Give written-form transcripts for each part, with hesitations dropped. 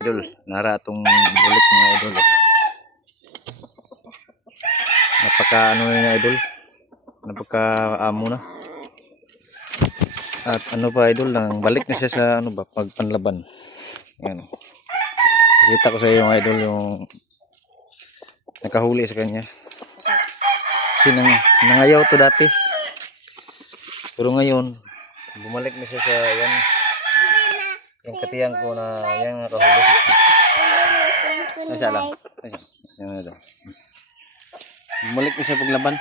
Idol, nara atong bulik mga idol. Napaka ano niya idol. Napaka amo na. At ano pa idol, nang balik na siya sa ano ba, pagpanlaban. Ayan. Kita ko sa iyo mga idol yung nakahuli sa kanya. Kasi nangayaw to dati. Pero ngayon, bumalik na siya sa yan. Yung katiyang ko na yan nakahuli. Nasa lang. Yan ito. Bumalik na siya paglaban.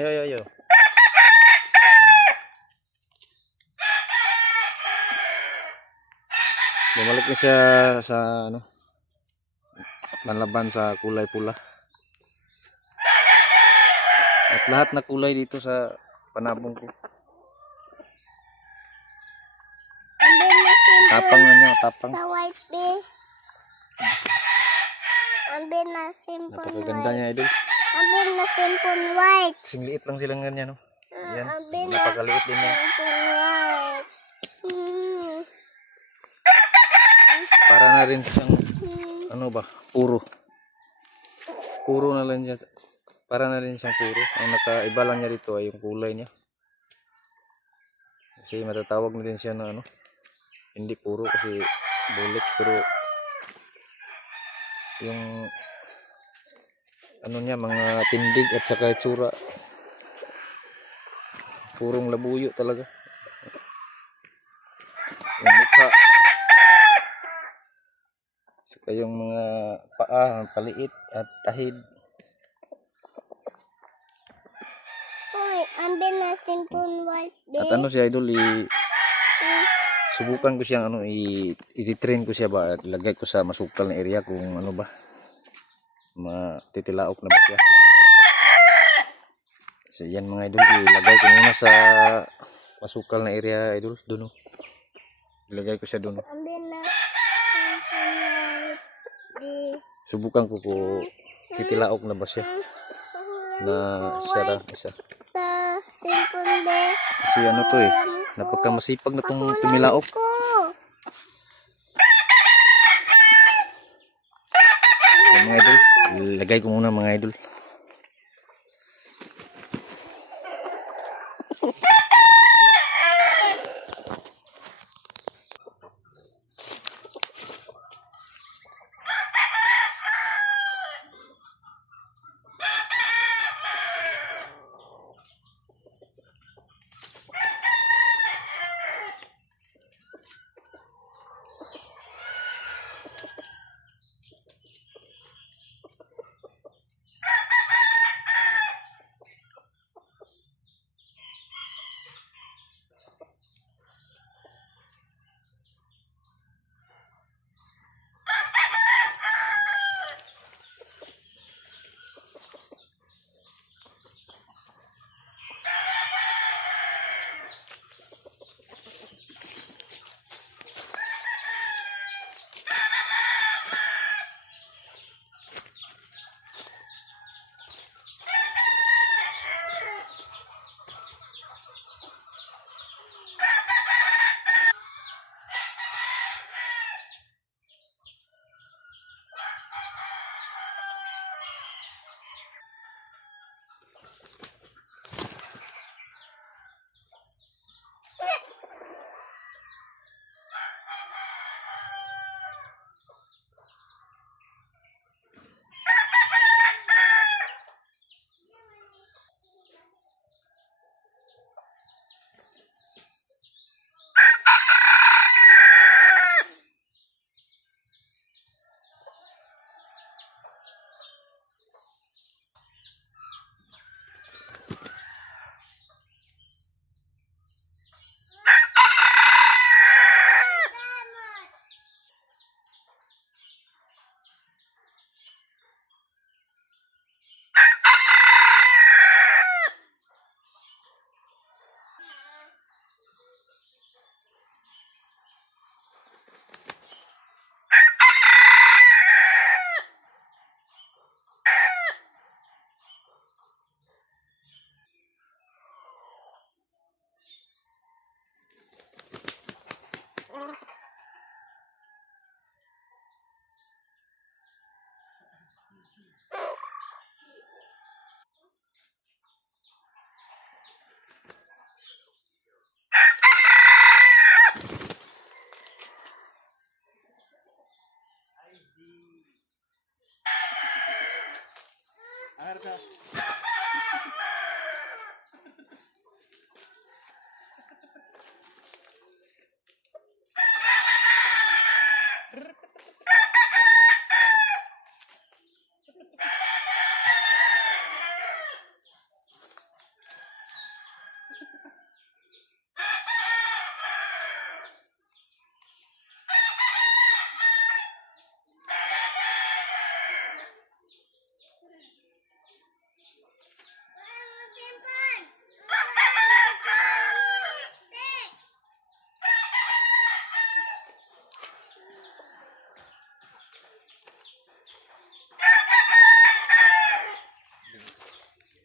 Ayo. Bumalik na siya sa ano, panlaban sa kulay pula. At lahat na kulay dito sa panabong ko. Tapang na niya, tapang. Sa white bee. Ambil na simple Napakaganda white. niya idol. Ambil na simple white. Kasing liit lang silang ganyan, no? Yan, Ambil na napakaliit din niya. simple white. Para na rin siyang, ano ba, puro. Puro na lang siya. Para na rin siyang puro. Ang nakaiba lang niya dito ay yung kulay niya. Kasi matatawag na din siya na ano, hindi puro kasi bulik, pero yung ano niya, mga tindig at saka itsura, purong labuyo talaga. Yung mukha, saka yung mga paa, paliit at tahid. Uy, ambil na simple white At bee. ano si idol, subukan ko siyang ano, i-train ko siya ba, at lagay ko sa masukal na area kung ano ba, matitilaok na ba siya. So yan mga idol, ilagay ko muna sa masukal na area idol, doon. Ilagay ko siya doon. Ambil na simple white bee. Subukan ko kung titilaok na ba siya, na siya lang isa. Sa simple bee. Kasi ano to napakamasipag na tong tumilaok. Ko. So, mga idol, ilagay ko muna mga idol.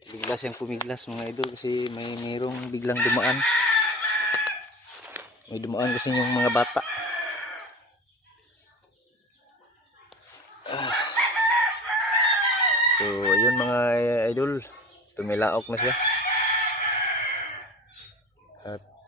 Bigla siyang pumiglas mga idol kasi mayroong biglang dumaan. May dumaan kasi yung mga bata. So ayun mga idol, tumilaok na siya. At